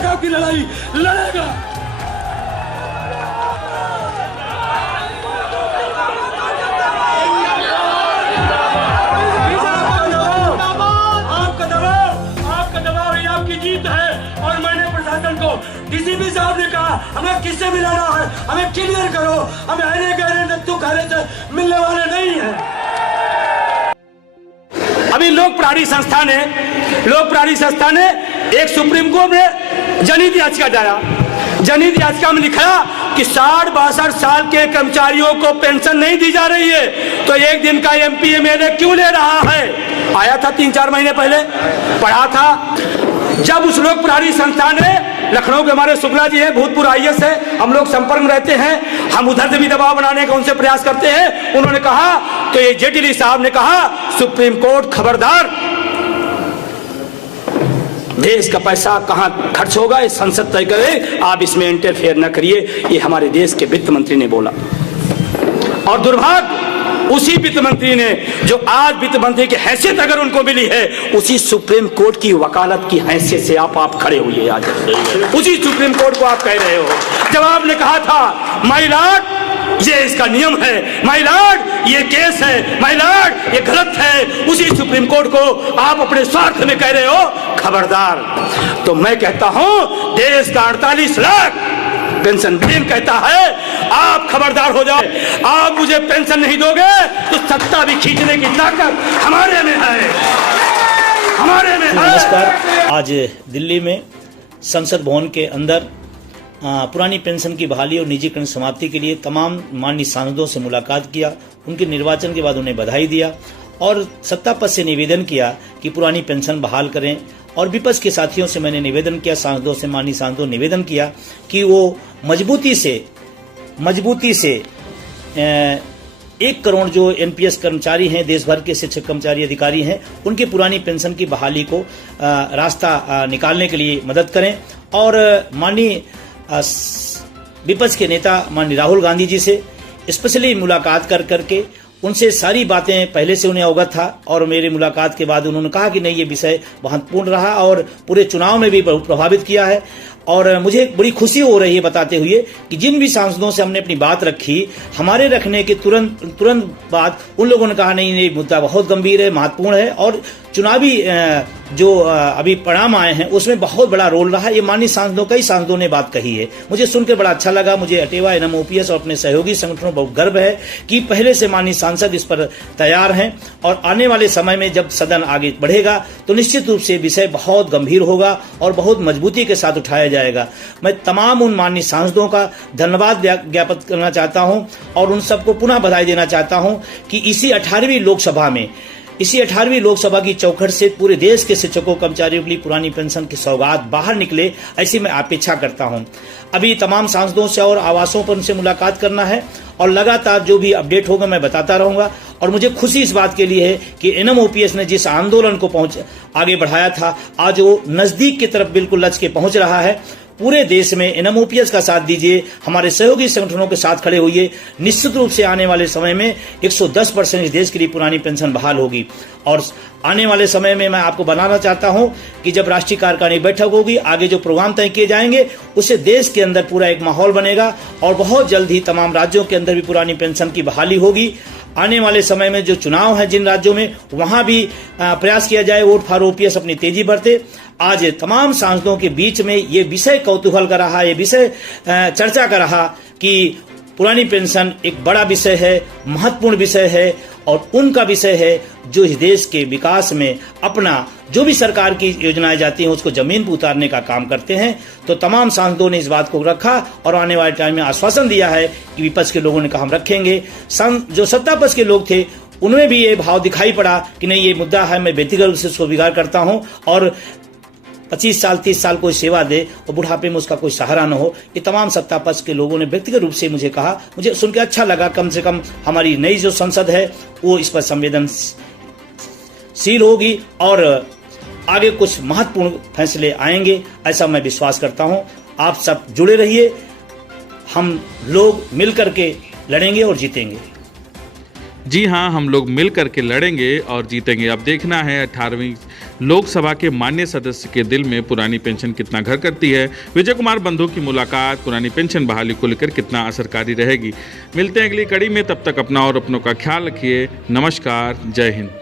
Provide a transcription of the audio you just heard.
तक आपकी लड़ाई लड़ेगा। आपका दबाव ही आपकी जीत है। और मैंने प्रशासन को, डीसीपी साहब ने कहा हमें किससे मिलाना है, हमें क्लियर करो, हमें अरे गहरे नत्थु खाने से मिलने वाले नहीं है। अभी लोक प्राणी संस्था ने एक सुप्रीम कोर्ट में जनहित याचिका दाया। जनहित याचिका में लिखा कि 60-62 साल के कर्मचारियों को पेंशन नहीं दी जा रही है, तो एक दिन का एमपी एमएलए क्यों ले रहा है। आया था 3-4 महीने पहले, पढ़ा था। जब उस लोक प्राणी संस्था ने, लखनऊ के हमारे शुक्ला जी हैं, भूतपूर्व आईएएस है, हम लोग संपर्क में रहते हैं, हम उधर से भी दबाव बनाने का उनसे प्रयास करते हैं। उन्होंने कहा, तो ये जेटली साहब ने कहा, सुप्रीम कोर्ट खबरदार, देश का पैसा कहां खर्च होगा ये संसद तय करे, आप इसमें इंटरफेयर न करिए। ये हमारे देश के वित्त मंत्री ने बोला। और दुर्भाग्य उसी वित्त मंत्री ने, जो आज वित्त मंत्री की हैसियत अगर उनको मिली है, उसी सुप्रीम कोर्ट की वकालत की हैसियत से आप खड़े हुए आज, उसी सुप्रीम कोर्ट को आप कह रहे हो। जब आपने कहा था माय लॉर्ड ये इसका नियम है, माय लॉर्ड ये केस है, माय लॉर्ड ये गलत है, उसी सुप्रीम कोर्ट को आप अपने स्वार्थ में कह रहे हो, खबरदार। तो मैं कहता हूं, देश का 48 लाख पेंशन बैंक कहता है, आप खबरदार हो जाओ। आप मुझे पेंशन नहीं दोगे तो सत्ता भी खींचने की ताकत हमारे में है, हमारे में है। नमस्कार। आज दिल्ली में संसद भवन के अंदर पुरानी पेंशन की बहाली और निजीकरण समाप्ति के लिए तमाम माननीय सांसदों से मुलाकात किया। उनके निर्वाचन के बाद उन्हें बधाई दिया और सत्ता पक्ष से निवेदन किया कि पुरानी पेंशन बहाल करें। और विपक्ष के साथियों से मैंने निवेदन किया, सांसदों से, माननीय सांसदों ने निवेदन किया कि वो मजबूती से 1 करोड़ जो एनपीएस कर्मचारी हैं, देश भर के शिक्षक कर्मचारी अधिकारी हैं, उनकी पुरानी पेंशन की बहाली को रास्ता निकालने के लिए मदद करें। और माननीय विपक्ष के नेता माननीय राहुल गांधी जी से स्पेशली मुलाकात करके उनसे सारी बातें पहले से उन्हें अवगत था। और मेरी मुलाकात के बाद उन्होंने कहा कि नहीं, ये विषय महत्वपूर्ण रहा और पूरे चुनाव में भी बहुत प्रभावित किया है। और मुझे बड़ी खुशी हो रही है बताते हुए कि जिन भी सांसदों से हमने अपनी बात रखी, हमारे रखने के तुरंत बाद उन लोगों ने कहा नहीं, ये मुद्दा बहुत गंभीर है, महत्वपूर्ण है और चुनावी जो अभी परिणाम आए हैं उसमें बहुत बड़ा रोल रहा। ये माननीय सांसदों, कई सांसदों ने बात कही है, मुझे सुनकर बड़ा अच्छा लगा। मुझे अटेवा, एनएमओपीएस और अपने सहयोगी संगठनों बहुत गर्व है कि पहले से माननीय सांसद इस पर तैयार हैं। और आने वाले समय में जब सदन आगे बढ़ेगा तो निश्चित रूप से विषय बहुत गंभीर होगा और बहुत मजबूती के साथ उठाया जाएगा। मैं तमाम उन माननीय सांसदों का धन्यवाद ज्ञापित करना चाहता हूं और उन सबको पुनः बधाई देना चाहता हूं कि इसी 18वीं लोकसभा की चौखट से पूरे देश के शिक्षकों कर्मचारियों के लिए पुरानी पेंशन की सौगात बाहर निकले, ऐसी मैं अपेक्षा करता हूं। अभी तमाम सांसदों से और आवासों पर उनसे मुलाकात करना है और लगातार जो भी अपडेट होगा मैं बताता रहूंगा। और मुझे खुशी इस बात के लिए है कि एनएमओपीएस ने जिस आंदोलन को आगे बढ़ाया था, आज वो नजदीक की तरफ बिल्कुल लच के पहुंच रहा है। पूरे देश में एनएमओपीएस का साथ दीजिए, हमारे सहयोगी संगठनों के साथ खड़े होइए। निश्चित रूप से आने वाले समय में 110% इस देश के लिए पुरानी पेंशन बहाल होगी। और आने वाले समय में मैं आपको बनाना चाहता हूं कि जब राष्ट्रीय कार्यकारिणी बैठक होगी, आगे जो प्रोग्राम तय किए जाएंगे, उससे देश के अंदर पूरा एक माहौल बनेगा और बहुत जल्द ही तमाम राज्यों के अंदर भी पुरानी पेंशन की बहाली होगी। आने वाले समय में जो चुनाव है जिन राज्यों में, वहां भी प्रयास किया जाए वोट फॉर ओपीएस अपनी तेजी बढ़ते। आज तमाम सांसदों के बीच में ये विषय कौतूहल का रहा, ये विषय चर्चा का रहा कि पुरानी पेंशन एक बड़ा विषय है, महत्वपूर्ण विषय है और उनका विषय है जो इस देश के विकास में अपना जो भी सरकार की योजनाएं जाती हैं उसको जमीन पर उतारने का काम करते हैं। तो तमाम सांसदों ने इस बात को रखा और आने वाले टाइम में आश्वासन दिया है कि विपक्ष के लोगों ने कहा हम रखेंगे। जो सत्ता पक्ष के लोग थे उनमें भी ये भाव दिखाई पड़ा कि नहीं, ये मुद्दा है, मैं व्यक्तिगत रूप से उसको स्वीकार करता हूं और 25 साल 30 साल कोई सेवा दे और बुढ़ापे में उसका कोई सहारा न हो। ये तमाम सत्ता पक्ष के लोगों ने व्यक्तिगत रूप से मुझे कहा, मुझे सुन के अच्छा लगा। कम से कम हमारी नई जो संसद है वो इस पर संवेदनशील होगी और आगे कुछ महत्वपूर्ण फैसले आएंगे, ऐसा मैं विश्वास करता हूं। आप सब जुड़े रहिए, हम लोग मिलकर के लड़ेंगे और जीतेंगे। जी हाँ, हम लोग मिल करके लड़ेंगे और जीतेंगे। अब देखना है 18वीं लोकसभा के माननीय सदस्य के दिल में पुरानी पेंशन कितना घर करती है। विजय कुमार बंधु की मुलाकात पुरानी पेंशन बहाली को लेकर कितना असरकारी रहेगी। मिलते हैं अगली कड़ी में, तब तक अपना और अपनों का ख्याल रखिए। नमस्कार, जय हिंद।